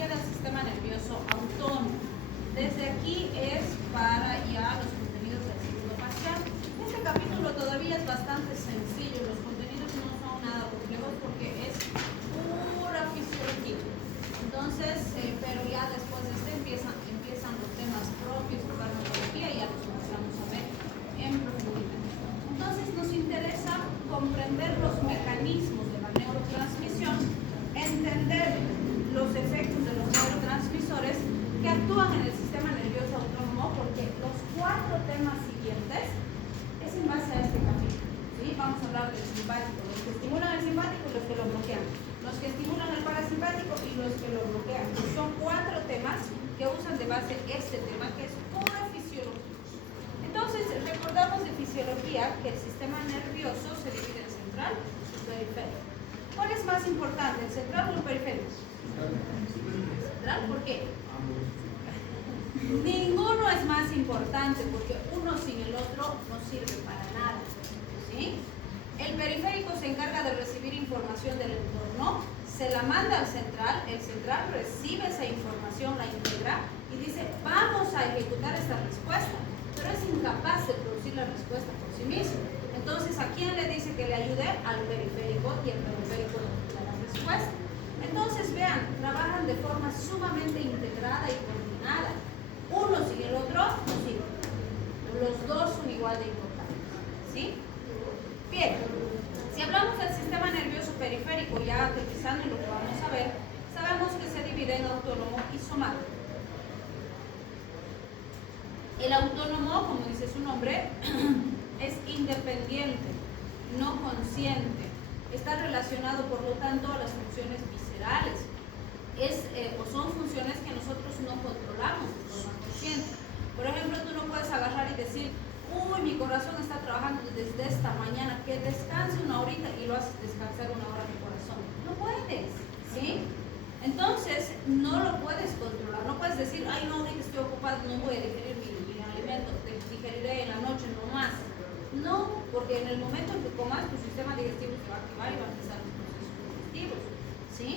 fisiología del sistema nervioso autónomo. Desde aquí es para ya los contenidos del ciclo facial. Este capítulo todavía es bastante sencillo, los contenidos no son nada complejos porque es pura fisiología. Entonces, pero ya después de este empiezan los temas propios de farmacología y ya los comenzamos a ver en profundidad. Entonces nos interesa comprender los mecanismos de la neurotransmisión, entender los efectos de los neurotransmisores que actúan en el sistema nervioso autónomo, porque los 4 temas siguientes es en base a este capítulo. ¿Sí? Vamos a hablar del simpático, los que estimulan el simpático y los que lo bloquean, los que estimulan el parasimpático y los que lo bloquean. Son 4 temas que usan de base este tema, que es pura fisiología. Entonces, recordamos de fisiología que el sistema nervioso se divide en central y periférico. ¿Cuál es más importante, el central o el periférico? ¿Central? ¿Por qué? Ninguno es más importante porque uno sin el otro no sirve para nada. ¿Sí? El periférico se encarga de recibir información del entorno, se la manda al central, el central recibe esa información, la integra y dice, vamos a ejecutar esta respuesta, pero es incapaz de producir la respuesta por sí mismo. Entonces, ¿a quién le dice que le ayude? Al periférico, y el periférico le da la respuesta. Entonces, vean, trabajan de forma sumamente integrada y coordinada. Uno sin el otro no sirve. Los dos son igual de importantes. ¿Sí? Bien, si hablamos del sistema nervioso periférico, ya aterrizando en lo que vamos a ver, sabemos que se divide en autónomo y somático. El autónomo, como dice su nombre, es independiente, no consciente, está relacionado por lo tanto a las funciones viscerales, o son funciones que nosotros no controlamos de forma consciente. Por ejemplo, tú no puedes agarrar y decir, uy, mi corazón está trabajando desde esta mañana, que descanse una horita, y lo haces descansar una hora mi corazón. No puedes, ¿sí? Entonces, no lo puedes controlar, no puedes decir, ay, no, ahorita estoy ocupado, no voy a digerir mi alimento, te digeriré en la noche, no más. No, porque en el momento en que comas, tu sistema digestivo se va a activar y va a empezar los procesos digestivos, ¿sí?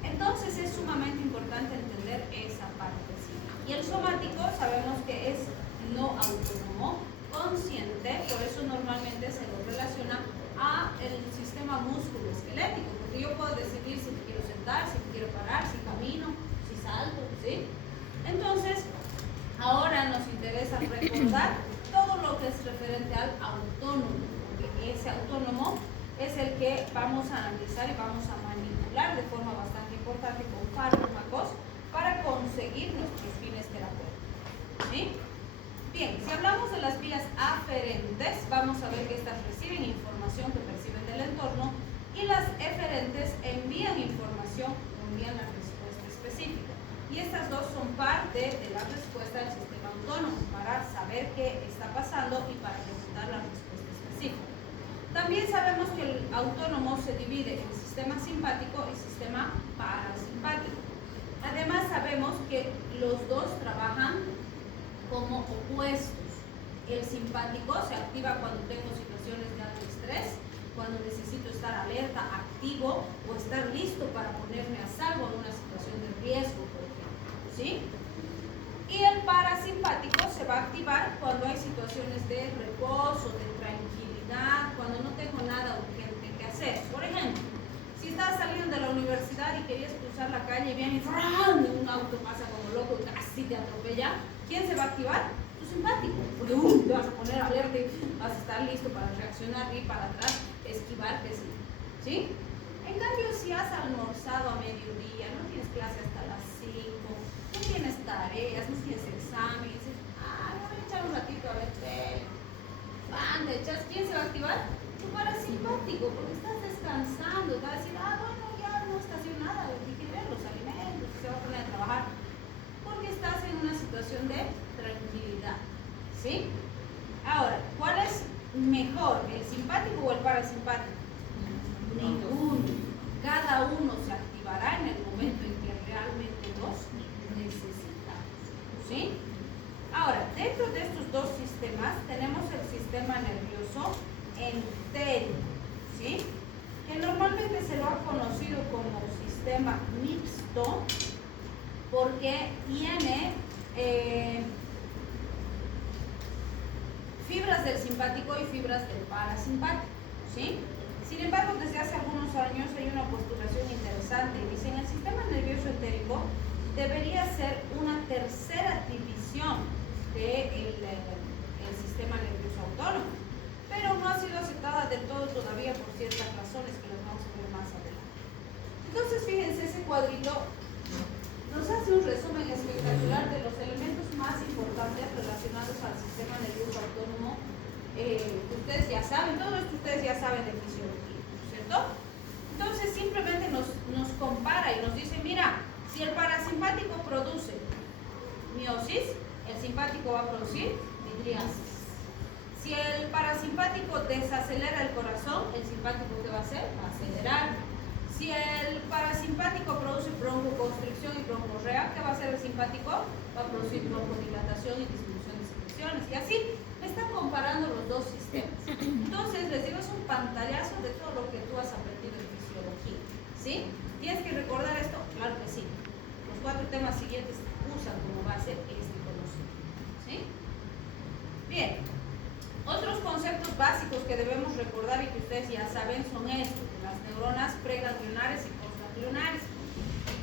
Entonces, es sumamente importante entender esa parte, ¿sí? Y el somático sabemos que es no autónomo, consciente, por eso normalmente se lo relaciona a el sistema músculo-esquelético, porque yo puedo decidir si me quiero sentar, si me quiero parar, si camino, si salto, ¿sí? Entonces, ahora nos interesa recordar todo lo que es referente al autónomo, porque ese autónomo es el que vamos a analizar y vamos a manipular de forma bastante importante con fármacos para conseguir nuestros fines terapéuticos, ¿sí? Bien, si hablamos de las vías aferentes, vamos a ver que estas reciben información que perciben del entorno y las eferentes envían información o envían la respuesta específica. Y estas dos son parte de la respuesta del sistema autónomo para saber qué está pasando y para ejecutar la respuesta específica. También sabemos que el autónomo se divide en sistema simpático y sistema parasimpático. Además sabemos que los dos trabajan como opuestos. El simpático se activa cuando tengo situaciones de alto estrés, cuando necesito estar alerta, activo o estar listo para ponerme a salvo en una situación de riesgo, por ejemplo, ¿sí? Y el parasimpático se va a activar cuando hay situaciones de reposo, de tranquilidad, cuando no tengo nada urgente que hacer. Por ejemplo, si estás saliendo de la universidad y querías cruzar la calle y viene un auto pasa como loco y casi te atropella, ¿quién se va a activar? Tu simpático, porque te vas a poner alerta y vas a estar listo para reaccionar, ir para atrás, esquivar, ¿sí? En cambio, si has almorzado a mediodía, no tienes clase hasta las 5, no tienes tareas, no tienes examen, dices, voy a echar un ratito a ver tele, te echas, ¿quién se va a activar? Tu parasimpático, porque estás descansando, te va a decir, bueno, ya no está haciendo nada, digerir los alimentos, se va a poner a trabajar, porque estás en una situación de tranquilidad, ¿sí? Ahora, ¿cuál es mejor, el simpático o el parasimpático? Ninguno. Cada uno se activará en el momento en que realmente los necesitamos, ¿sí? Ahora, dentro de estos dos sistemas tenemos el sistema nervioso entérico, ¿sí? Que normalmente se lo ha conocido como sistema mixto porque tiene fibras del simpático y fibras del parasimpático, ¿sí? Sin embargo, desde hace algunos años hay una postulación interesante y dicen el sistema nervioso entérico debería ser una tercera división del sistema nervioso autónomo, pero no ha sido aceptada del todo todavía por ciertas razones que las vamos a ver más adelante. Entonces, fíjense, ese cuadrito nos hace un resumen espectacular de los elementos más importantes relacionados al sistema nervioso autónomo. Ustedes ya saben, todo esto ustedes ya saben de fisiología, ¿cierto? Entonces simplemente nos compara y nos dice, mira, si el parasimpático produce miosis, el simpático va a producir midriasis. Si el parasimpático desacelera el corazón, el simpático ¿qué va a hacer? Va a acelerar. Si el parasimpático produce broncoconstricción y broncorrea, ¿qué va a hacer el simpático? Va a producir broncodilatación y disminución de secreciones. Y así me están comparando los dos sistemas. Entonces, les digo, es un pantallazo de todo lo que tú has aprendido en fisiología, ¿sí? ¿Tienes que recordar esto? Claro que sí. Los 4 temas siguientes usan como base este conocimiento, ¿sí? Bien. Otros conceptos básicos que debemos recordar y que ustedes ya saben son estos, las neuronas preganglionares y postganglionares.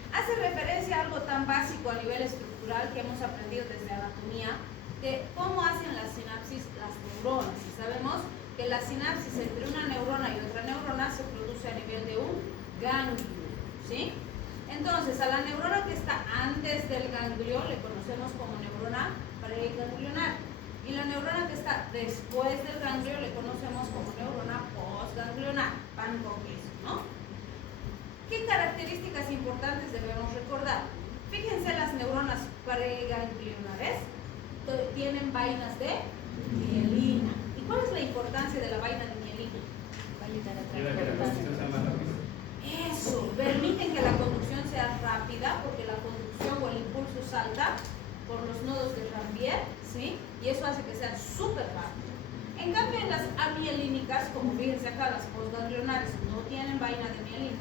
Hace referencia a algo tan básico a nivel estructural que hemos aprendido desde anatomía, de cómo hacen las sinapsis las neuronas. Y sabemos que la sinapsis entre una neurona y otra neurona se produce a nivel de un ganglio, ¿sí? Entonces, a la neurona que está antes del ganglio le conocemos como neurona preganglionar. Y la neurona que está después del ganglio le conocemos como neurona postganglionar, pan con queso, ¿no? ¿Qué características importantes debemos recordar? Fíjense, las neuronas preganglionares tienen vainas de mielina. ¿Y cuál es la importancia de la vaina de mielina? Eso, permiten que la conducción sea rápida porque la conducción o el impulso salta por los nodos de Rambier, ¿sí? Y eso hace que sea súper rápido. En cambio, en las amielínicas, como fíjense acá, las postganglionares no tienen vaina de mielina,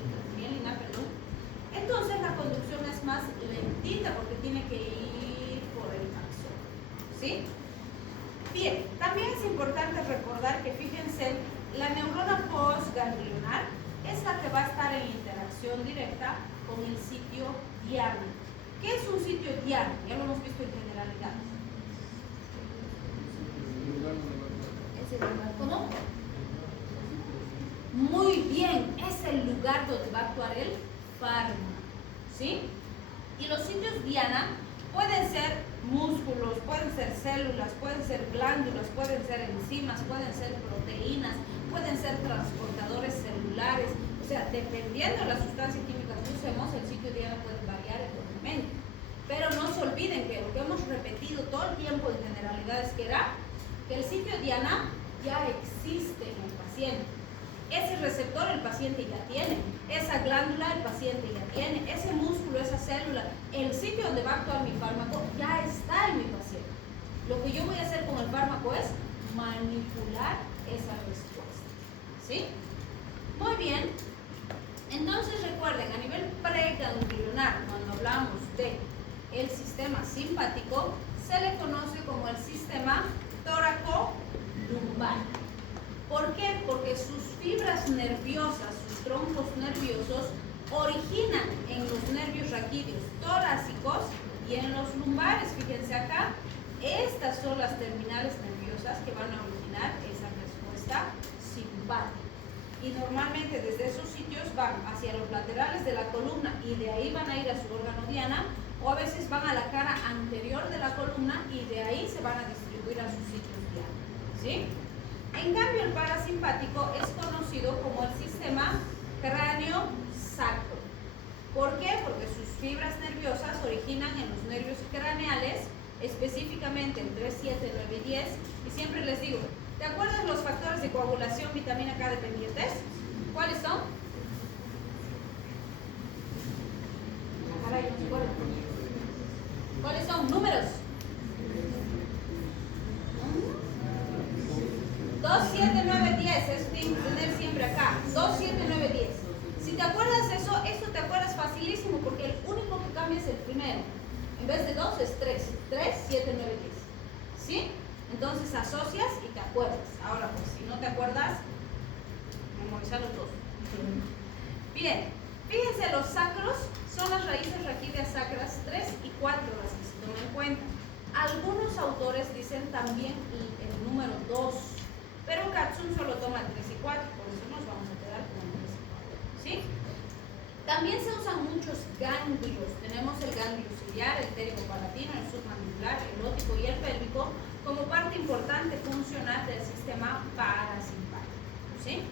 entonces la conducción es más lentita porque tiene que ir por el axón, ¿sí? Bien, también es importante recordar que, fíjense, la neurona postganglionar es la que va a estar en interacción directa con el sitio diana. ¿Qué es un sitio diana? Ya lo hemos visto en generalidades. ¿Cómo? Muy bien, es el lugar donde va a actuar el fármaco, ¿sí? Y los sitios diana pueden ser músculos, pueden ser células, pueden ser glándulas, pueden ser enzimas, pueden ser proteínas, pueden ser transportadores celulares. O sea, dependiendo de la sustancia química que usemos, el sitio diana puede variar enormemente. Pero no se olviden que lo que hemos repetido todo el tiempo en generalidades que era que el sitio diana ya existe en el paciente. Ese receptor el paciente ya tiene, esa glándula el paciente ya tiene, ese músculo, esa célula, el sitio donde va a actuar mi fármaco ya está en mi paciente. Lo que yo voy a hacer con el fármaco es manipular esa respuesta, ¿sí? Muy bien. Entonces recuerden, a nivel preganglionar, cuando hablamos de el sistema simpático, se le conoce como el sistema tóraco-lumbar. ¿Por qué? Porque sus fibras nerviosas, sus troncos nerviosos, originan en los nervios raquídeos torácicos y en los lumbares. Fíjense acá, estas son las terminales nerviosas que van a originar esa respuesta simpática. Y normalmente desde esos sitios van hacia los laterales de la columna y de ahí van a ir a su órgano diana, o a veces van a la cara anterior de la columna y de ahí se van a distribuir a sus sitios diana, ¿sí? En cambio, el parasimpático es conocido como el sistema cráneo-sacro. ¿Por qué? Porque sus fibras nerviosas originan en los nervios craneales, específicamente en 3, 7, 9 y 10. Y siempre les digo, ¿te acuerdas los factores de coagulación vitamina K dependientes? ¿Cuáles son? Caray, no se acuerdan. ¿Cuáles son? Números. 2, 7, 9, 10. Eso tienes que tener siempre acá. 2, 7, 9, 10. Si te acuerdas eso te acuerdas facilísimo porque el único que cambia cambias el primero. En vez de 2 es 3. 3, 7, 9, 10. ¿Sí? Entonces asocias y te acuerdas. Ahora pues, si no te acuerdas, memoriza los dos. Bien, fíjense, los sacros son las raíces raquídeas sacras 3 y 4 las que se toman en cuenta. Algunos autores dicen también el número 2, pero Katzun solo toma 3 y 4, por eso nos vamos a quedar con 3 y 4. ¿Sí? También se usan muchos ganglios. Tenemos el ganglio ciliar, el térico-palatino, el submandibular, el óptico y el pélvico como parte importante funcional del sistema parasimpático. ¿Sí?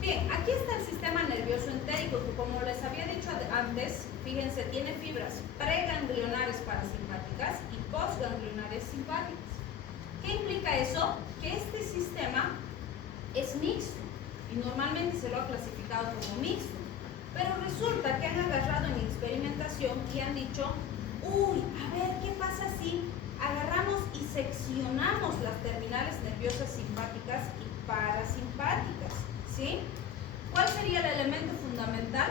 Bien, aquí está el sistema nervioso entérico, que como les había dicho antes, fíjense, tiene fibras preganglionares parasimpáticas y postganglionares simpáticas. ¿Qué implica eso? Que este sistema es mixto y normalmente se lo ha clasificado como mixto. Pero resulta que han agarrado en experimentación y han dicho, uy, a ver, ¿qué pasa si agarramos y seccionamos las terminales nerviosas simpáticas y parasimpáticas? ¿Sí? ¿Cuál sería el elemento fundamental?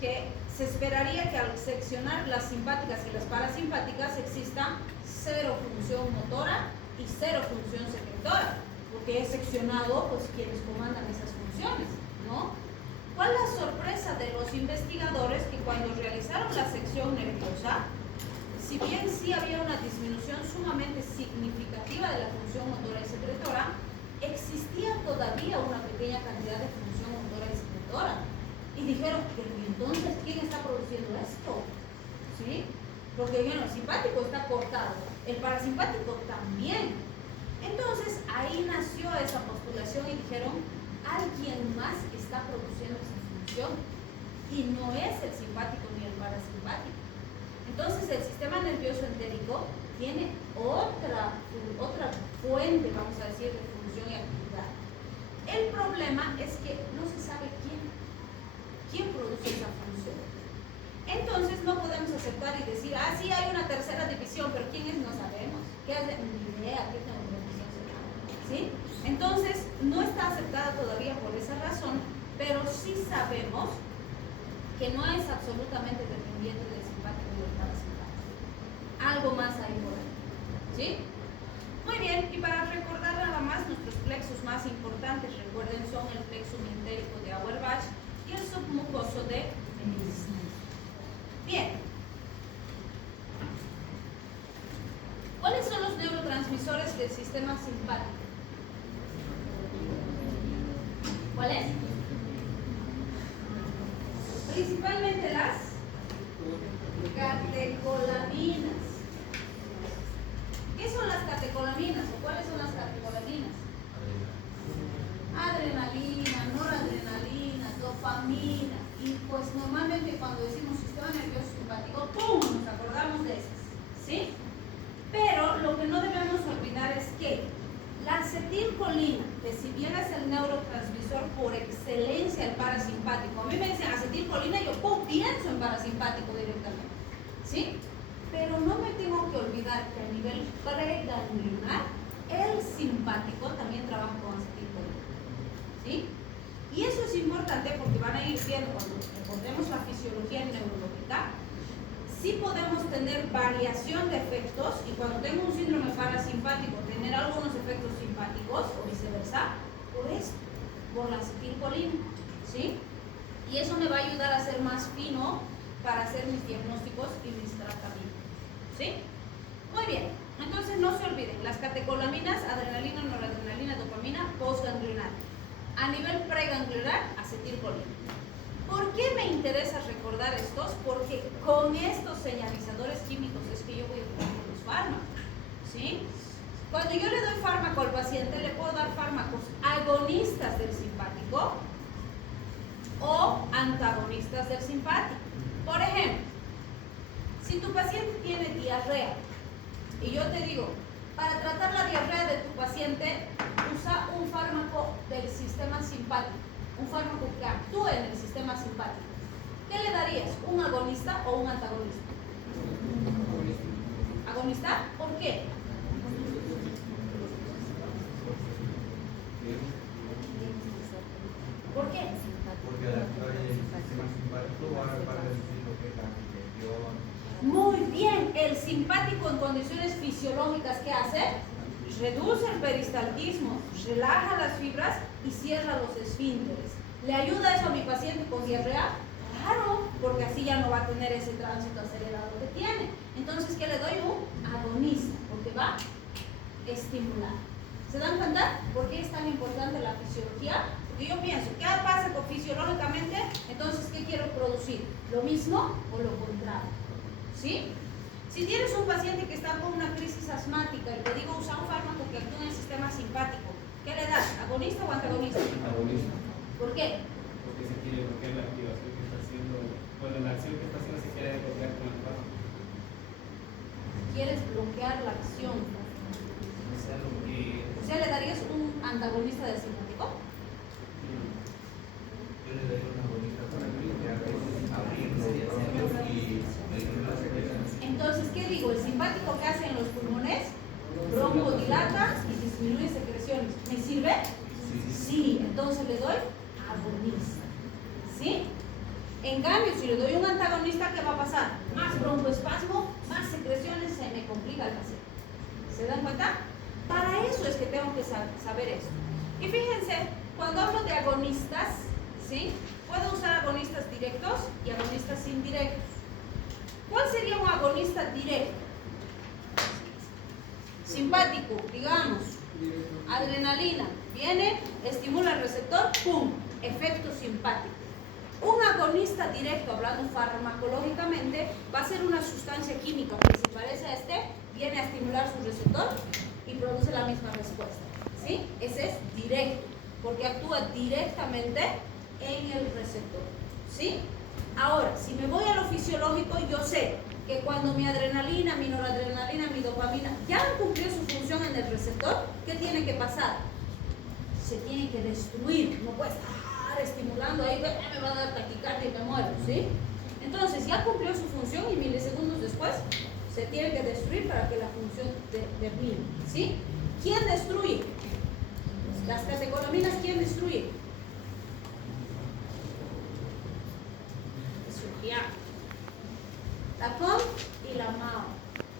Que se esperaría que al seccionar las simpáticas y las parasimpáticas exista cero función motora y cero función secretora, porque he seccionado pues quienes comandan esas funciones, ¿no? ¿Cuál es la sorpresa de los investigadores? Que cuando realizaron la sección nerviosa, si bien sí había una disminución sumamente significativa de la función motora y secretora, existía todavía una pequeña cantidad de función motora y secretora. Y dijeron, pero entonces, ¿quién está produciendo esto? ¿Sí? Porque dijeron, el simpático está cortado, el parasimpático también. Entonces, ahí nació esa postulación y dijeron, alguien más está produciendo esa función y no es el simpático ni el parasimpático. Entonces el sistema nervioso entérico tiene otra fuente, vamos a decir, de función y actividad. El problema es que no se sabe quién produce esa función. Entonces no podemos aceptar y decir, ah, sí, hay una tercera división, pero ¿quién es? No sabemos. ¿Qué es de mi idea? ¿Qué tengo que decir? ¿Sí? Entonces, no está aceptada todavía por esa razón, pero sí sabemos que no es absolutamente dependiente del simpático y del parasimpático. Algo más hay por ahí. ¿Sí? Muy bien, y para recordar nada más, nuestros plexos más importantes, recuerden, son el plexo entérico de Auerbach y el submucoso de Menis. Bien. ¿Cuáles son los neurotransmisores del sistema simpático? ¿Cuáles? Principalmente las catecolaminas. ¿Qué son las catecolaminas o cuáles son las catecolaminas? Adrenalina, noradrenalina, dopamina. Y pues normalmente cuando decimos sistema nervioso simpático, ¡pum!, nos acordamos de esas, ¿sí? Pero lo que no debemos olvidar es que la acetilcolina, que si bien es el neurotransmisor por excelencia el parasimpático, a mí me dicen acetilcolina y yo ¡pum!, pienso en parasimpático directamente, ¿sí? Pero no me tengo que olvidar que a nivel preganglionar el simpático también trabaja con acetilcolina, ¿sí? Y eso es importante porque van a ir viendo cuando encontremos la fisiología neurológica. Sí podemos tener variación de efectos y cuando tengo un síndrome parasimpático tener algunos efectos simpáticos o viceversa, por esto, por la acetilcolina, ¿sí? Y eso me va a ayudar a ser más fino para hacer mis diagnósticos y mis tratamientos, ¿sí? Muy bien, entonces no se olviden, las catecolaminas, adrenalina, noradrenalina, dopamina, postganglionar. A nivel preganglionar, acetilcolina. ¿Por qué me interesa recordar estos? Porque con estos señalizadores químicos es que yo voy a utilizar los fármacos, ¿sí? Cuando yo le doy fármaco al paciente, le puedo dar fármacos agonistas del simpático o antagonistas del simpático. Por ejemplo, si tu paciente tiene diarrea y yo te digo, para tratar la diarrea de tu paciente, usa un fármaco del sistema simpático, un fármaco que actúe en el sistema simpático. ¿Qué le darías? ¿Un agonista o un antagonista? ¿Agonista? ¿Por qué? ¿Por qué? Porque el sistema simpático va a reducir lo que es la digestión, simpático en condiciones fisiológicas, ¿qué hace? Reduce el peristaltismo, relaja las fibras y cierra los esfínteres. ¿Le ayuda eso a mi paciente con diarrea? Claro, porque así ya no va a tener ese tránsito acelerado que tiene. Entonces, ¿qué le doy? Un agonista, porque va a estimular. ¿Se dan cuenta por qué es tan importante la fisiología? Porque yo pienso, ¿qué pasa fisiológicamente? Entonces, ¿qué quiero producir? ¿Lo mismo o lo contrario? ¿Sí? Si tienes un paciente que está con una crisis asmática y te digo usa un fármaco que actúa en el sistema simpático, ¿qué le das? ¿Agonista o antagonista? Agonista. ¿Por qué? Porque se quiere bloquear la activación que está haciendo, bueno, la acción que está haciendo se quiere bloquear con el fármaco. Quieres bloquear la acción. O sea, lo que... O sea, ¿le darías un antagonista del simpático? Yo le daría una bonita para que haga abrirlo y entonces, ¿qué digo? El simpático que hace en los pulmones broncodilata y disminuye secreciones. ¿Me sirve? Sí, entonces le doy agonista. ¿Sí? En cambio, si le doy un antagonista, ¿qué va a pasar? Más broncoespasmo, más secreciones, se me complica el paciente. ¿Se dan cuenta? Para eso es que tengo que saber esto. Y fíjense, cuando hablo de agonistas, ¿sí? Puedo usar agonistas directos y agonistas indirectos. ¿Cuál sería un agonista directo? Simpático, digamos, adrenalina, viene, estimula el receptor, ¡pum! Efecto simpático. Un agonista directo, hablando farmacológicamente, va a ser una sustancia química que se parece a este, viene a estimular su receptor y produce la misma respuesta. ¿Sí? Ese es directo, porque actúa directamente en el receptor. ¿Sí? Ahora, si me voy a lo fisiológico, yo sé que cuando mi adrenalina, mi noradrenalina, mi dopamina ya han cumplido su función en el receptor, ¿qué tiene que pasar? Se tiene que destruir, no puede estar estimulando ahí, me va a dar taquicardia y me muero, ¿sí? Entonces, ya cumplió su función y milisegundos después se tiene que destruir para que la función termine, ¿sí? ¿Quién destruye? Las catecolaminas, ¿quién destruye? La COM y la MAO,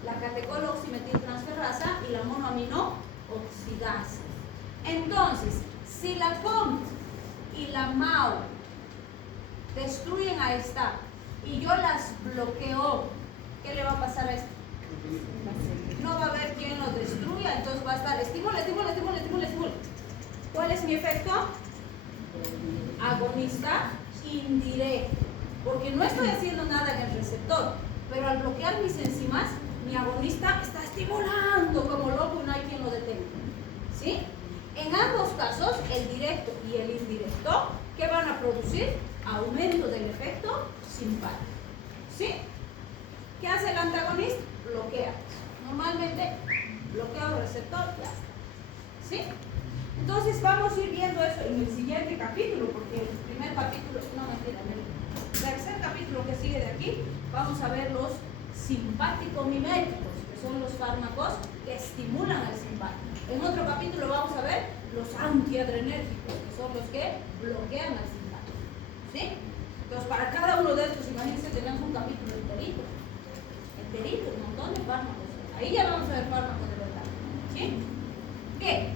la catecol-oximetiltransferasa y la monoamino-oxidasa. Entonces, si la COM y la MAO destruyen a esta y yo las bloqueo, ¿qué le va a pasar a esta? No va a haber quien lo destruya, entonces va a estar estímulo. ¿Cuál es mi efecto? Agonista indirecto. Porque no estoy haciendo nada en el receptor, pero al bloquear mis enzimas, mi agonista está estimulando como loco y no hay quien lo detenga. ¿Sí? En ambos casos, el directo y el indirecto, ¿qué van a producir? Aumento del efecto simpático. ¿Sí? ¿Qué hace el antagonista? Bloquea. Normalmente, bloquea el receptor, ya está. ¿Sí? Entonces, vamos a ir viendo eso en el siguiente capítulo, porque el primer capítulo, no mentira, el tercer capítulo que sigue de aquí, vamos a ver los simpático-miméticos, que son los fármacos que estimulan al simpático. En otro capítulo vamos a ver los antiadrenérgicos, que son los que bloquean al simpático. ¿Sí? Entonces, para cada uno de estos, imagínense, tenemos un capítulo enterito, un montón de fármacos. Ahí ya vamos a ver fármacos de verdad. ¿Sí? ¿Qué?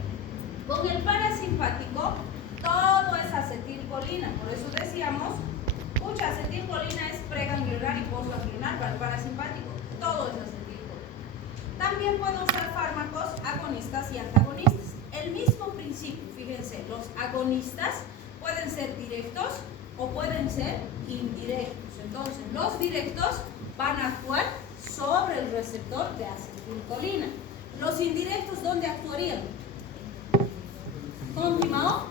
Con el parasimpático, todo es acetilcolina. Por eso decíamos, mucha acetilcolina es preganglionar y postganglionar para el parasimpático. Todo es acetilcolina. También puedo usar fármacos agonistas y antagonistas. El mismo principio, fíjense, los agonistas pueden ser directos o pueden ser indirectos. Entonces, los directos van a actuar sobre el receptor de acetilcolina. Los indirectos, ¿dónde actuarían? ¿Con MAO?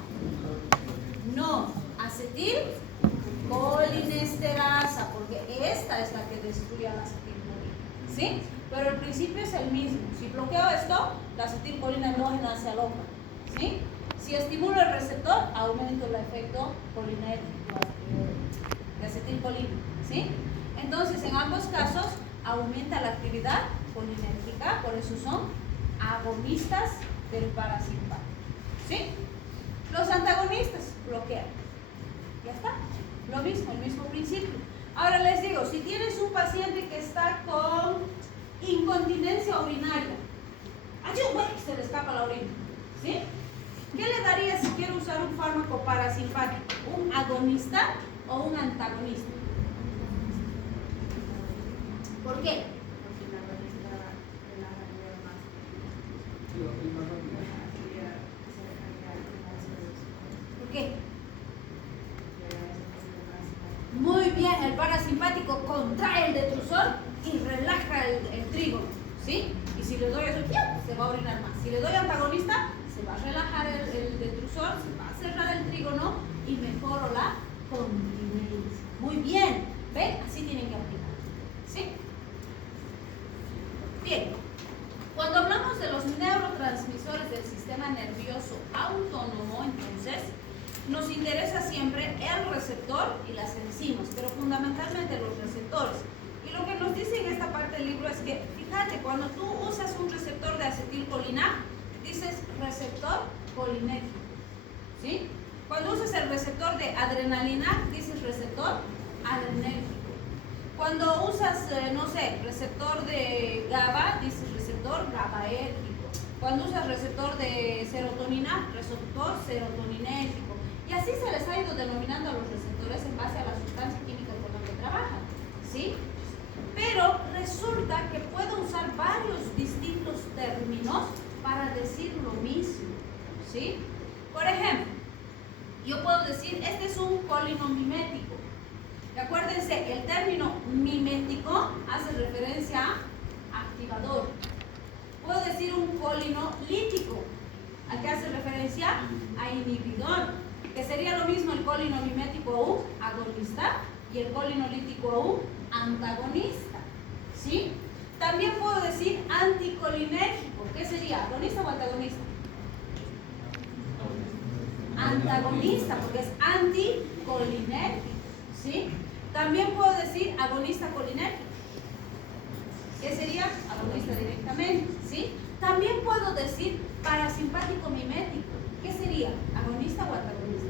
No, acetilcolinesterasa, porque esta es la que destruye a la acetilcolina. ¿Sí? Pero el principio es el mismo. Si bloqueo esto, la acetilcolina endógena se aloja. ¿Sí? Si estimulo el receptor, aumento el efecto colinérgico de acetilcolina. ¿Sí? Entonces, en ambos casos, aumenta la actividad colinérgica, por eso son agonistas del parasimpático. ¿Sí? Los antagonistas bloquean. Ya está. Lo mismo, el mismo principio. Ahora les digo, si tienes un paciente que está con incontinencia urinaria. Se le escapa la orina. ¿Sí? ¿Qué le daría si quiere usar un fármaco parasimpático? ¿Un agonista o un antagonista? ¿Por qué? ¿Por qué? Muy bien, el parasimpático contrae el detrusor y relaja el trígono, ¿sí? Y si le doy eso, se va a orinar más. Si le doy antagonista, se va a relajar el detrusor, se va a cerrar el trígono y mejoro la continencia. Muy bien, ¿ven? Así tienen que aplicar, ¿sí? Bien, cuando hablamos de los neurotransmisores del sistema nervioso autónomo, entonces, nos interesa siempre el receptor y las enzimas, pero fundamentalmente los receptores. Y lo que nos dice en esta parte del libro es que, fíjate, cuando tú usas un receptor de acetilcolina, dices receptor colinérgico, ¿sí? Cuando usas el receptor de adrenalina, dices receptor adrenérgico. Cuando usas, no sé, receptor de GABA, dices receptor GABAérgico. Cuando usas receptor de serotonina, receptor serotoninérgico. Y así se les ha ido denominando a los receptores en base a la sustancia química con la que trabajan, ¿sí? Pero resulta que puedo usar varios distintos términos para decir lo mismo, ¿sí? Por ejemplo, yo puedo decir, este es un colinamimético. Y acuérdense, el término mimético hace referencia a activador. Puedo decir un colinolítico, ¿a qué hace referencia? A inhibidor. Que sería lo mismo el colinamimético a un agonista y el colinolítico a un antagonista, ¿sí? También puedo decir anticolinérgico. ¿Qué sería? ¿Agonista o antagonista? Antagonista, porque es anticolinérgico, ¿sí? También puedo decir agonista colinérgico. ¿Qué sería? Agonista directamente, ¿sí? También puedo decir parasimpático mimético. ¿Qué sería? ¿Agonista o antagonista?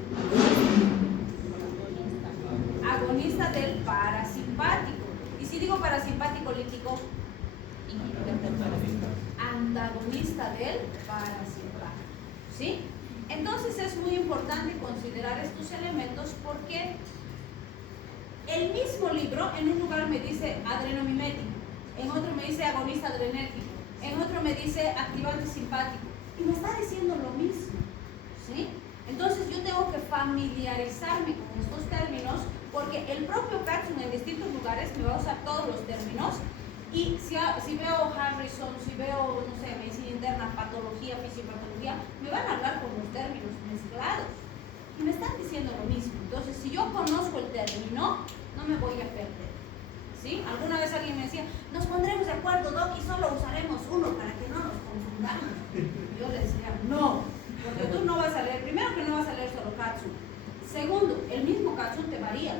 Agonista del parasimpático. Y si digo parasimpático lítico, antagonista del parasimpático, ¿sí? Entonces es muy importante considerar estos elementos porque el mismo libro en un lugar me dice adrenomimético, en otro me dice agonista adrenérgico, en otro me dice activante simpático y me está diciendo lo mismo, ¿sí? Entonces yo tengo que familiarizarme con estos términos porque el propio Carlson en distintos lugares me va a usar todos los términos y si veo Harrison, si veo, no sé, medicina interna, patología, fisiopatología, me van a hablar con los términos mezclados y me están diciendo lo mismo. Entonces si yo conozco el término, no me voy a perder, ¿sí? Alguna vez alguien me decía, nos pondremos de acuerdo, Doc, y solo usaremos uno para que no nos confundamos. Y yo le decía, no, porque tú no vas a leer, primero que no vas a leer solo Katsu, segundo, el mismo Katsu te varía,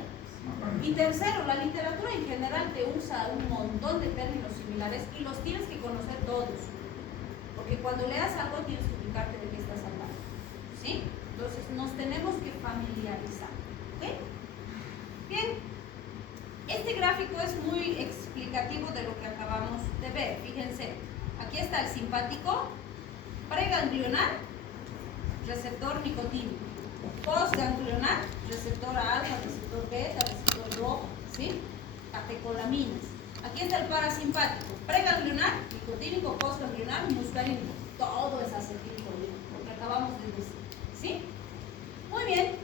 y tercero, la literatura en general te usa un montón de términos similares y los tienes que conocer todos, porque cuando leas algo tienes que ubicarte de qué estás hablando, ¿sí? Entonces nos tenemos que familiarizar, ¿ok? Bien, este gráfico es muy explicativo de lo que acabamos de ver. Fíjense, aquí está el simpático, preganglionar, receptor nicotínico, postganglionar, receptor alfa, receptor beta, receptor rojo, ¿sí? Catecolaminas. Aquí está el parasimpático, preganglionar, nicotínico, postganglionar, muscarínico. Todo es acetilcolina, lo que acabamos de decir, ¿sí? Muy bien.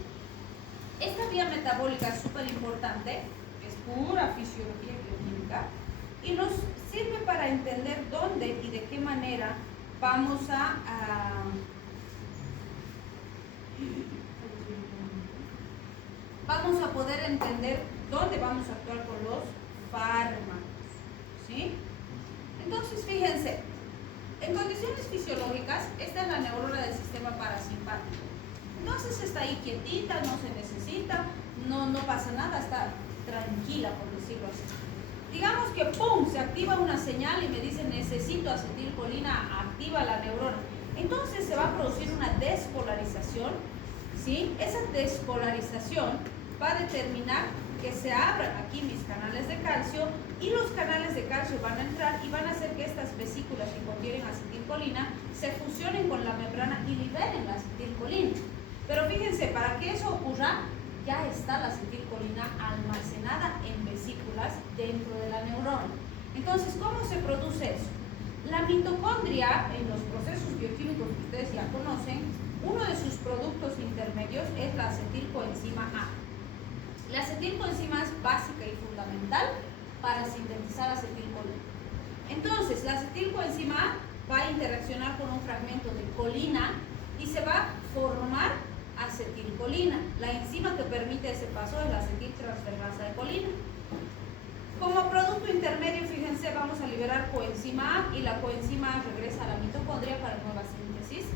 Esta vía metabólica es súper importante, es pura fisiología bioquímica y nos sirve para entender dónde y de qué manera vamos a poder entender dónde vamos a actuar con los fármacos, ¿sí? Entonces, fíjense, en condiciones fisiológicas, esta es la neurona del sistema parasimpático. Entonces está ahí quietita, no se necesita, no pasa nada, está tranquila, por decirlo así. Digamos que ¡pum!, se activa una señal y me dice necesito acetilcolina, activa la neurona. Entonces se va a producir una despolarización, ¿sí? Esa despolarización va a determinar que se abran aquí mis canales de calcio y los canales de calcio van a entrar y van a hacer que estas vesículas que contienen acetilcolina se fusionen con la membrana y liberen la acetilcolina. Pero fíjense, para que eso ocurra, ya está la acetilcolina almacenada en vesículas dentro de la neurona. Entonces, ¿cómo se produce eso? La mitocondria, en los procesos bioquímicos que ustedes ya conocen, uno de sus productos intermedios es la acetilcoenzima A. La acetilcoenzima es básica y fundamental para sintetizar acetilcolina. Entonces, la acetilcoenzima A va a interaccionar con un fragmento de colina y se va a formar acetilcolina. La enzima que permite ese paso es la acetiltransferasa de colina. Como producto intermedio, fíjense, vamos a liberar coenzima A y la coenzima A regresa a la mitocondria para nueva síntesis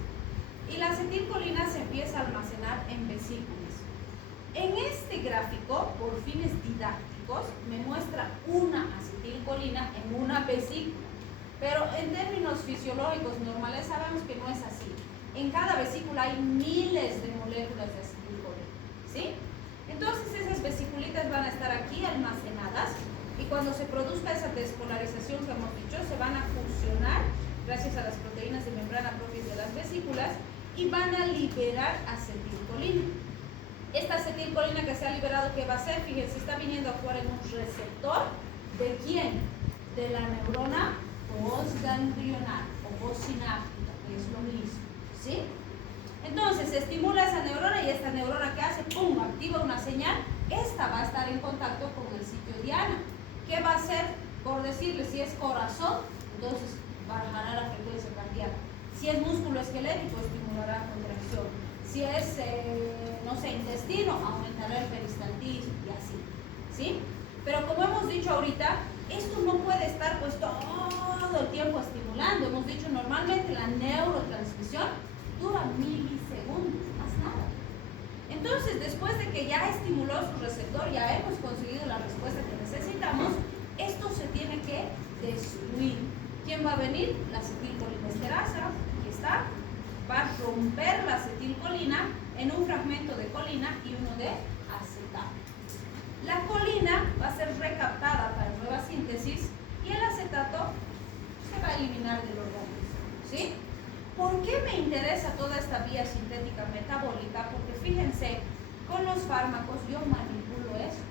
y la acetilcolina se empieza a almacenar en vesículas. En este gráfico, por fines didácticos, me muestra una acetilcolina en una vesícula, pero en términos fisiológicos normales sabemos que no es así. En cada vesícula hay miles de moléculas de acetilcolina, ¿sí? Entonces esas vesiculitas van a estar aquí almacenadas y cuando se produzca esa despolarización que hemos dicho, se van a fusionar gracias a las proteínas de membrana propias de las vesículas y van a liberar acetilcolina. Esta acetilcolina que se ha liberado, ¿qué va a hacer? Fíjense, está viniendo a actuar en un receptor. ¿De quién? De la neurona postganglional o postsináptica, que es lo mismo, ¿sí? Entonces se estimula esa neurona y esta neurona que hace, ¡pum!, activa una señal. Esta va a estar en contacto con el sitio diana. ¿Qué va a hacer? Por decirle, si es corazón, entonces bajará la frecuencia cardíaca. Si es músculo esquelético, estimulará contracción. Si es, no sé, intestino, aumentará el peristaltismo y así, ¿sí? Pero como hemos dicho ahorita, esto no puede estar pues todo el tiempo estimulando. Hemos dicho normalmente la neurotransmisión dura milisegundos, más nada. Entonces, después de que ya estimuló su receptor, ya hemos conseguido la respuesta que necesitamos, esto se tiene que destruir. ¿Quién va a venir? La acetilcolinesterasa, aquí está, va a romper la acetilcolina en un fragmento de colina y uno de acetato. La colina va a ser recaptada para nueva síntesis y el acetato se va a eliminar del organismo, ¿sí? ¿Por qué me interesa toda esta vía sintética metabólica? Porque fíjense, con los fármacos yo manipulo eso.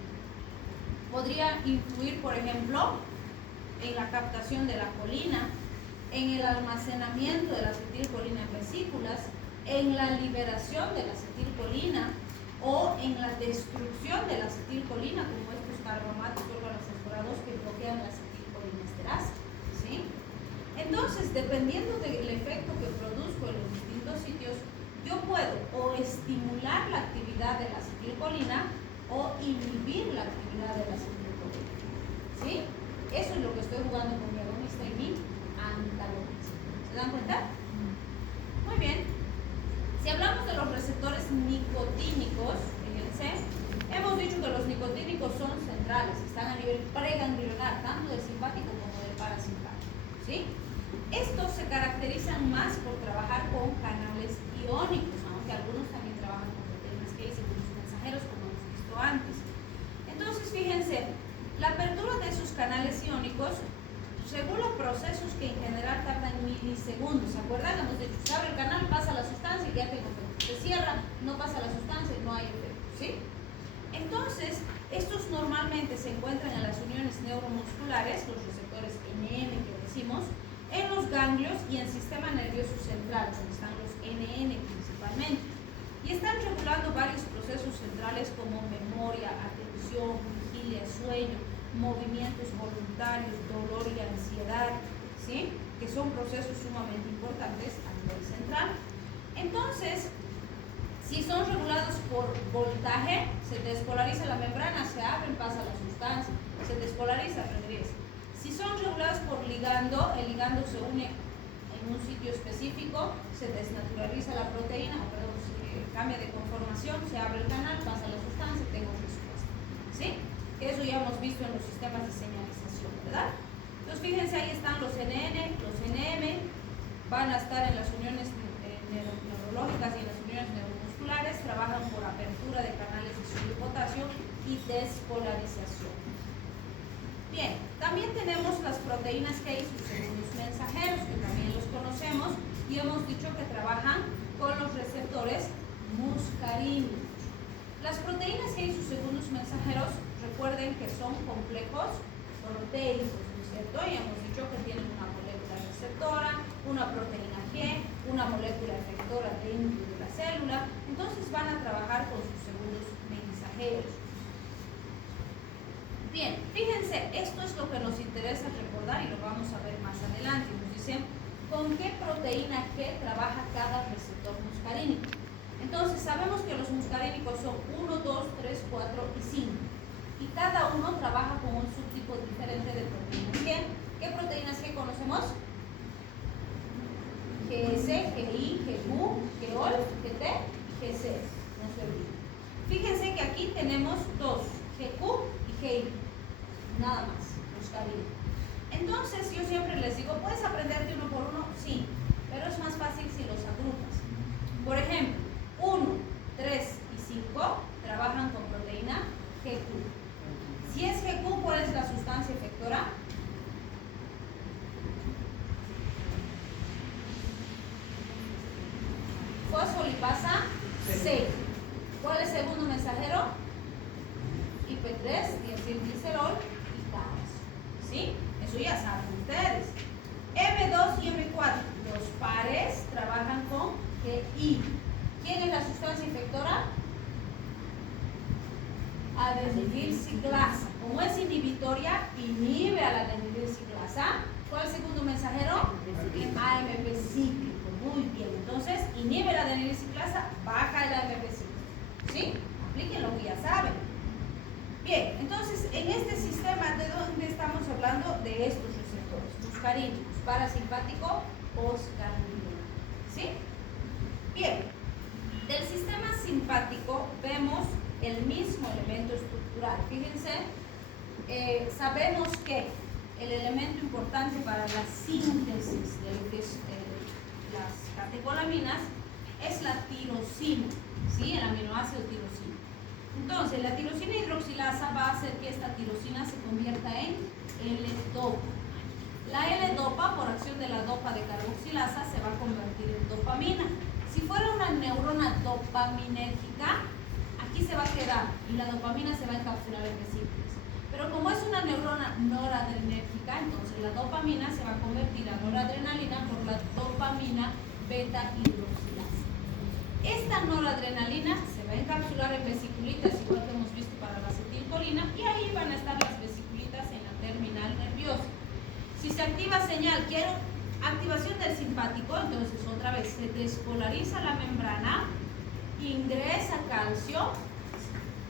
Podría influir, por ejemplo, en la captación de la colina, en el almacenamiento de la acetilcolina en vesículas, en la liberación de la acetilcolina o en la destrucción de la acetilcolina, como estos carbomatos organofosforados que bloquean la acetilcolinesterasa, ¿sí? Entonces, dependiendo del efecto que produzco en los distintos sitios, yo puedo o estimular la actividad de la acetilcolina o inhibir la actividad de la acetilcolina, ¿sí? Eso es lo que estoy jugando con mi agonista y mi antagonista. ¿Se dan cuenta? Muy bien. Si hablamos de los receptores nicotínicos, fíjense, hemos dicho que los nicotínicos son centrales, están a nivel preganglionar, tanto del simpático como del parasimpático, ¿sí? Estos se caracterizan más por trabajar con canales iónicos, aunque algunos también trabajan con proteínas que dicen los mensajeros, como hemos visto antes. Entonces, fíjense, la apertura de esos canales iónicos regula procesos que en general tardan milisegundos. ¿Se acuerdan? Hemos dicho, se abre el canal, pasa la sustancia y ya tengo efecto. Se cierra, no pasa la sustancia y no hay efecto, ¿sí? Entonces, estos normalmente se encuentran en las uniones neuromusculares, los receptores NM que decimos, en los ganglios y en el sistema nervioso central, donde están los NN principalmente. Y están regulando varios procesos centrales como memoria, atención, vigilia, sueño, movimientos voluntarios, dolor y ansiedad, ¿sí? Que son procesos sumamente importantes a nivel central. Entonces, si son regulados por voltaje, se despolariza la membrana, se abre, pasa la sustancia, se despolariza, regresa. Si son regulados por ligando, el ligando se une en un sitio específico, se desnaturaliza la proteína, se cambia de conformación, se abre el canal, pasa la sustancia, tengo respuesta, ¿sí? Eso ya hemos visto en los sistemas de señalización, ¿verdad? Entonces, fíjense, ahí están los NN, los NM, van a estar en las uniones neurológicas y en las uniones neuromusculares. musculares trabajan por apertura de canales de sodio y potasio y despolarización. Bien, también tenemos las proteínas que hay sus segundos mensajeros, que también los conocemos y hemos dicho que trabajan con los receptores muscarínicos. Las proteínas que hay sus segundos mensajeros, recuerden que son complejos proteicos, ¿no es cierto? Y hemos dicho que tienen una molécula receptora, una proteína G, una molécula efectora dentro de la célula, entonces van a trabajar con sus segundos mensajeros. Bien, fíjense, esto es lo que nos interesa recordar y lo vamos a ver más adelante. Nos dicen con qué proteína G trabaja cada receptor muscarínico. Entonces, sabemos que los muscarínicos son 1, 2, 3, 4 y 5. Y cada uno trabaja con un subtipo diferente de proteínas G. ¿Qué proteínas G conocemos? GS, GI, GU, GOL, GT y GC. No se olviden. Fíjense que aquí tenemos dos, GQ y GI. Nada más, muscarínico. Entonces, yo siempre les digo, ¿puedes aprenderte uno por uno? Sí, pero es más fácil si los agrupas. Por ejemplo, 1, 3 y 5 trabajan con proteína GQ. Si es GQ, ¿cuál es la sustancia efectora? Fosfolipasa C. ¿Cuál es el segundo mensajero? IP3, diacilglicerol y calcio. ¿Sí? Eso ya saben ustedes. M2 y M4, los pares trabajan con GI. ¿Quién es la sustancia efectora? Adenilciclasa. Como es inhibitoria, inhibe a la adenilciclasa. ¿Cuál es el segundo mensajero? AMP cíclico. Muy bien. Entonces, inhibe la adenilciclasa, baja el AMP cíclico. ¿Sí? Apliquen lo que ya saben. Bien, entonces, en este sistema, ¿de dónde estamos hablando? De estos receptores muscarínicos, parasimpático, postganglioniano. ¿Sí? Bien, del sistema simpático vemos el mismo elemento estructural. Fíjense, sabemos que el elemento importante para la síntesis de lo que es, las catecolaminas es la tirosina, ¿sí? El aminoácido tirosina. Entonces, la tirosina hidroxilasa va a hacer que esta tirosina se convierta en L-dopa. La L-dopa, por acción de la dopa de carboxilasa, se va a convertir en dopamina. Si fuera una neurona dopaminérgica, aquí se va a quedar y la dopamina se va a encapsular en vesículas. Pero como es una neurona noradrenérgica, entonces la dopamina se va a convertir a noradrenalina por la dopamina beta hidroxilasa. Esta noradrenalina se va a encapsular en vesiculitas, igual que hemos visto para la acetilcolina, y ahí van a estar las vesiculitas en la terminal nerviosa. Si se activa señal, quiero activación del simpático, entonces otra vez se despolariza la membrana, ingresa calcio,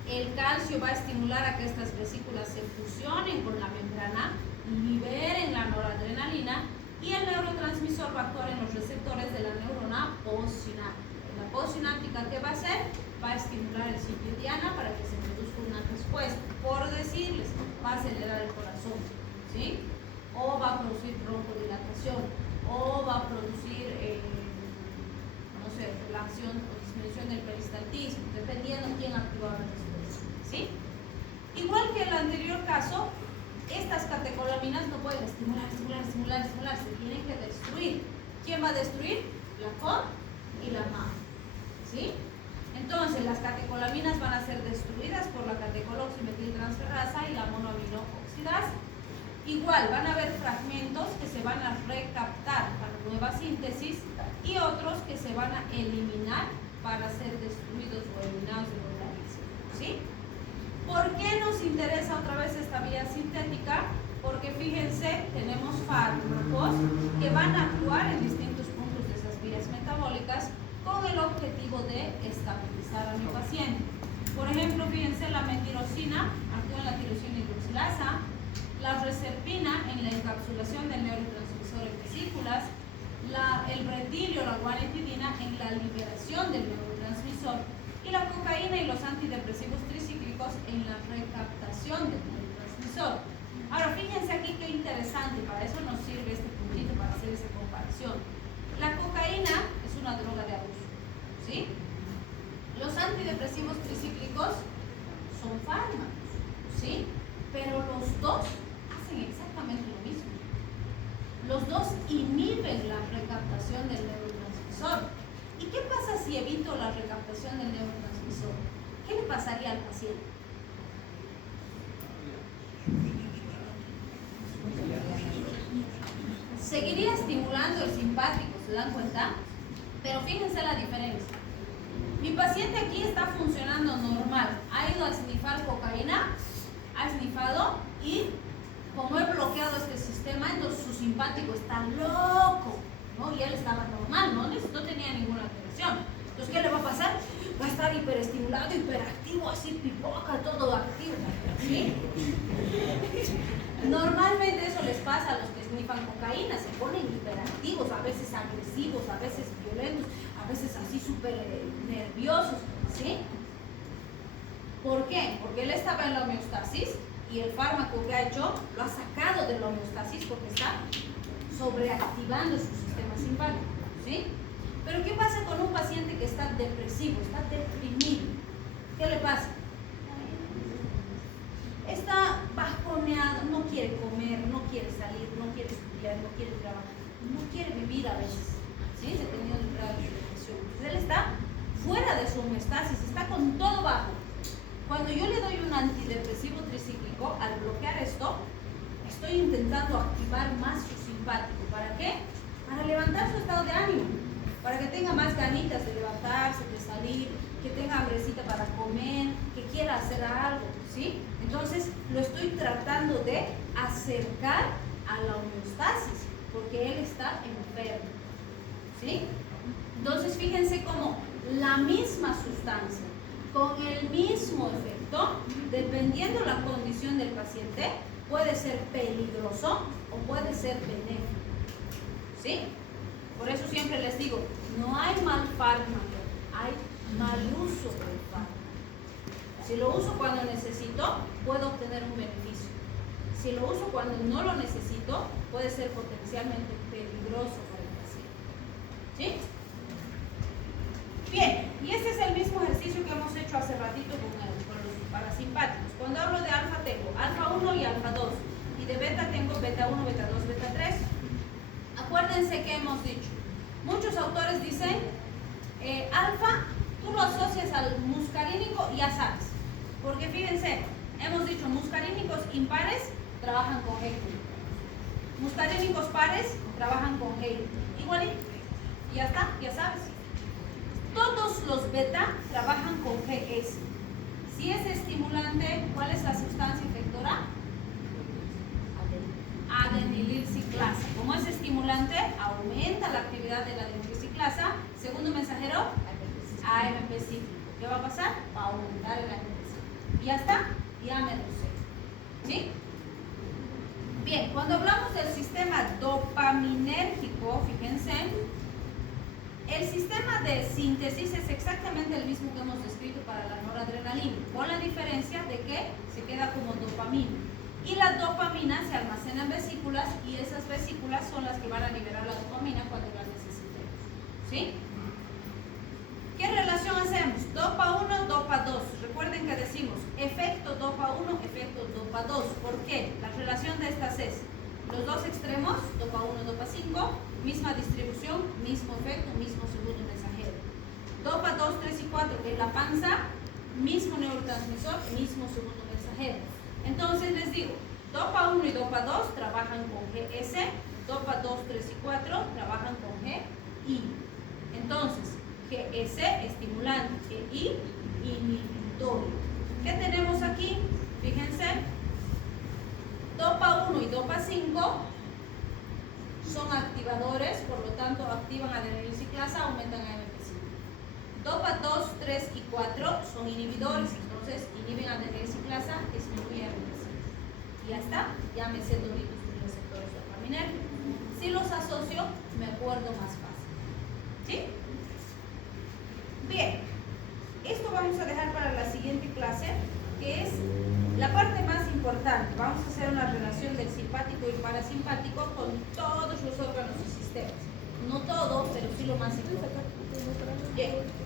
el calcio va a estimular a que estas vesículas se fusionen con la membrana, liberen la noradrenalina y el neurotransmisor va a actuar en los receptores de la neurona postsináptica. La postsináptica, ¿qué va a hacer? Va a estimular el sitio diana para que se produzca una respuesta. Por decirles, va a acelerar el corazón, ¿sí? O va a producir broncodilatación, o va a producir, no sé, relación o disminución del peristaltismo, dependiendo de quién activa la respuesta, ¿sí? Igual que el anterior caso, estas catecolaminas no pueden estimular, se tienen que destruir. ¿Quién va a destruir? La COM y la MAM, ¿sí? Entonces, las catecolaminas van a ser destruidas por la catecoloximetiltransferasa y la monoaminoxidasa. Igual, van a haber fragmentos que se van a recaptar para nueva síntesis y otros que se van a eliminar para ser destruidos o eliminados del organismo, ¿sí? ¿Por qué nos interesa otra vez esta vía sintética? Porque fíjense, tenemos fármacos que van a actuar en distintos puntos de esas vías metabólicas con el objetivo de estabilizar a mi paciente. Por ejemplo, fíjense, la metirosina actúa en la tirosina hidroxilasa, la reserpina en la encapsulación del neurotransmisor en vesículas, el bretilio, la guanetidina en la liberación del neurotransmisor y la cocaína y los antidepresivos tricíclicos en la recaptación del neurotransmisor. Ahora, fíjense aquí qué interesante, para eso nos sirve este puntito, para hacer esa comparación. La cocaína es una droga de abuso, ¿sí? inhiben la recaptación del neurotransmisor. ¿Y qué pasa si evito la recaptación del neurotransmisor? ¿Qué le pasaría al paciente? Seguiría estimulando el simpático, ¿se dan cuenta? Pero fíjense la diferencia. Mi paciente aquí está funcionando normal. Ha ido a snifar cocaína, ha snifado y como he bloqueado este sistema, entonces su simpático está loco, ¿no? Y él estaba normal, no tenía ninguna alteración. Entonces, ¿qué le va a pasar? Va a estar hiperestimulado, hiperactivo, así pipoca, todo activo, ¿sí? Normalmente eso les pasa a los que snifan cocaína, se ponen hiperactivos, a veces agresivos, a veces violentos, a veces así súper nerviosos, ¿sí? ¿Por qué? Porque él estaba en la homeostasis y el fármaco que ha hecho lo ha sacado de la homeostasis porque está sobreactivando su sistema simpático, ¿sí? Pero ¿qué pasa con un paciente que está depresivo, está deprimido? ¿Qué le pasa? Está bajoneado, no quiere comer, no quiere salir, no quiere estudiar, no quiere trabajar, no quiere vivir a veces, ¿sí? Dependiendo del grado de depresión. Entonces él está fuera de su homeostasis, está con todo bajo. Cuando yo le doy un antidepresivo tricíclico, al bloquear esto, estoy intentando activar más su simpático. ¿Para qué? Para levantar su estado de ánimo, para que tenga más ganitas de levantarse, de salir, que tenga hambrecita para comer, que quiera hacer algo, ¿sí? Entonces lo estoy tratando de acercar a la homeostasis, porque él está enfermo, ¿sí? Entonces fíjense cómo la misma sustancia, con el mismo efecto, dependiendo la condición del paciente, puede ser peligroso o puede ser benéfico, ¿sí? Por eso siempre les digo, no hay mal fármaco, hay mal uso del fármaco. Si lo uso cuando necesito, puedo obtener un beneficio. Si lo uso cuando no lo necesito, puede ser potencialmente peligroso para el paciente, ¿sí? Bien, y este es el mismo ejercicio que hemos hecho hace ratito con los parasimpáticos. Cuando hablo de alfa tengo alfa 1 y alfa 2, y de beta tengo beta 1, beta 2, beta 3. Acuérdense que hemos dicho, muchos autores dicen, alfa, tú lo asocias al muscarínico y ya sabes, porque fíjense, hemos dicho muscarínicos impares trabajan con G, muscarínicos pares trabajan con G, igualito, y ya está, ya sabes. Todos los beta trabajan con GS. Si es estimulante, ¿cuál es la sustancia efectora? Adenilirciclasa. Como es estimulante, aumenta la actividad de la adenilirciclasa. Segundo mensajero, AMP cíclico. ¿Qué va a pasar? Va a aumentar el AMP cíclico. Y ya está, ya me lo sé. ¿Sí? Bien, cuando hablamos del sistema dopaminérgico, fíjense, el sistema de síntesis es exactamente el mismo que hemos descrito para la noradrenalina, con la diferencia de que se queda como dopamina. Y la dopamina se almacena en vesículas y esas vesículas son las que van a liberar la dopamina cuando la necesitemos, ¿sí? ¿Qué relación hacemos? Dopa 1, dopa 2. Recuerden que decimos efecto dopa 1, efecto dopa 2. ¿Por qué? La relación de estas es los dos extremos, dopa 1, dopa 5, misma distribución, mismo efecto, mismo segundo mensajero. Dopa 2, 3 y 4 en la panza, mismo neurotransmisor, mismo segundo mensajero. Entonces les digo, dopa 1 y dopa 2 trabajan con GS, dopa 2, 3 y 4 trabajan con GI. Entonces, GS estimulante, GI inhibitorio. ¿Qué tenemos aquí? Fíjense, dopa 1 y dopa 5 son activadores, por lo tanto activan adenilirciclasa, aumentan AMP5. Dopa 2, 3 y 4 son inhibidores, entonces inhiben adenilirciclasa, disminuye AMP5. Y ya está, ya me sé toditos mis receptores dopaminérgicos. Si los asocio, me acuerdo más fácil. ¿Sí? Bien, esto vamos a dejar para la siguiente clase, que es la parte más importante. Vamos a hacer una relación del simpático y parasimpático con todos los órganos y sistemas. No todo, pero sí lo más importante. Bien.